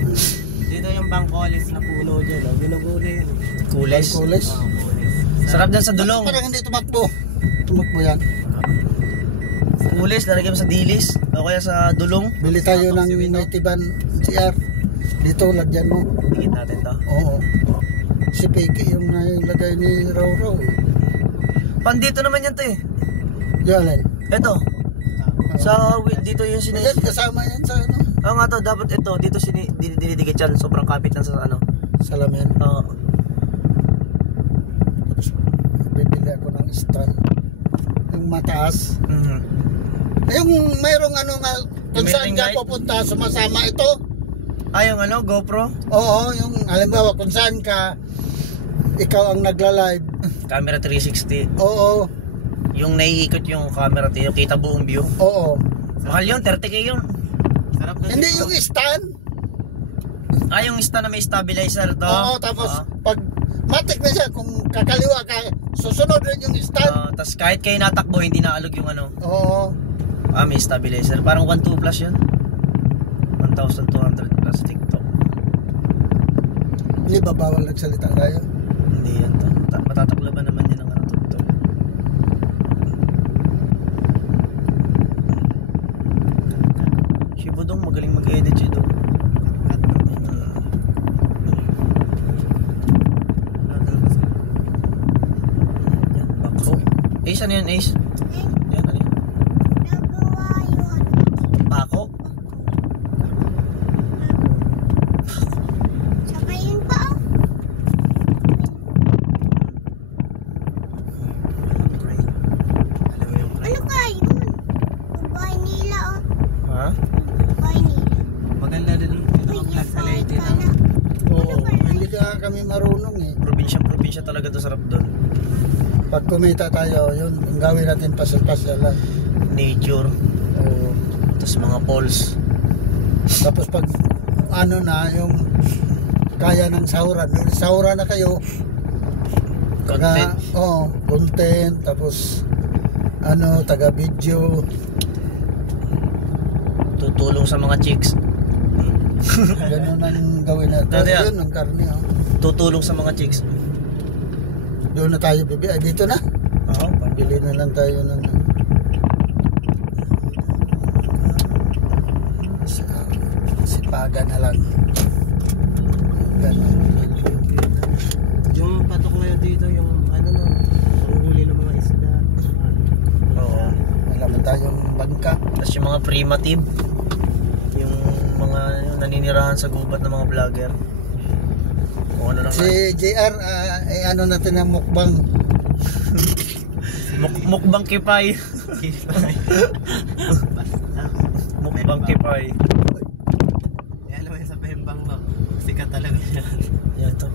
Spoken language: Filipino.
Dito yung bangkoles na puno dyan, oh. Binuguli yun. Kules. Kules. Kules. Sarap dyan sa dulong. Parang hindi tumakbo. Tumakbo yan. Kules, lalagyan mo sa dilis. O kaya sa dulong. Bili tayo ng Naitiban CR. Dito, lagyan mo. Tingin natin to. Oo. Si Peki yung nilagay ni Raw. Pandito naman yan to eh. Yung alin? Ito. Sa dito yung Yan, kasama yan sa ano? Oo nga to, dapat ito. Dito dinidikit yan. Sobrang kapit lang sa ano. Salamin. Oo. Tapos bibili ako ng stand. Yung mataas. Yung mayroong ano nga, kung saan ka pupunta, sumasama ito. Yung ano, GoPro? Oo, yung halimbawa kung saan ka, ikaw ang nagla-live. Camera 360. Oo, Yung naiikot yung camera, yung kita buong view. oo. Mahal yun, 30k yun. Sarap na. Hindi yung stand. Yung stand na may stabilizer to. Oo, tapos pag matik na siya, kung kakaliwa ka, susunod rin yung stand. Tapos kahit kayo natakbo, hindi naalog yung ano. Oo. May stabilizer. Parang 1.2 plus yun. 1,200 plus TikTok. Hindi ba bawal nagsalita tayo? Hindi yan to. Matatakloban naman yun ang ano TikTok. Si Budong magaling mag-edit siya doon. Bako. Ace, ano yun Ace? Yan, ano yun? Bako? Maganda din yung vlog sa Leyte na. Oo. Hindi ka kami marunong eh. Probinsya talaga to, sarap doon. Pag kumita tayo, yun, ang gawin natin pasal-pasal lang. Nature. Oo. Tapos mga falls. Tapos pag ano na, yung kaya ng sahuran. Yung sahuran na kayo. Content. Oo, content. Tapos ano, taga-video. Tutulong sa mga chicks. Ganun ang gawin natin. Dati, Yun, ang karne. Oh. Tutulong sa mga chicks. Doon na tayo bibili. Ay, dito na. Oo. Bili na lang tayo ng sipagan na lang. Ganun. Yung patok ngayon dito, yung ano no, panghuli ng mga isda. Oo. Wala man tayong bangka. Tapos yung mga primitive. Yung mga naninirahan sa gubat ng mga vlogger. Kung ano lang. Si JR, ano natin ang mukbang. Mukbang kipay. Mukbang kipay. Alam mo yun sa Pembang no, sikat talaga yan. Yan to.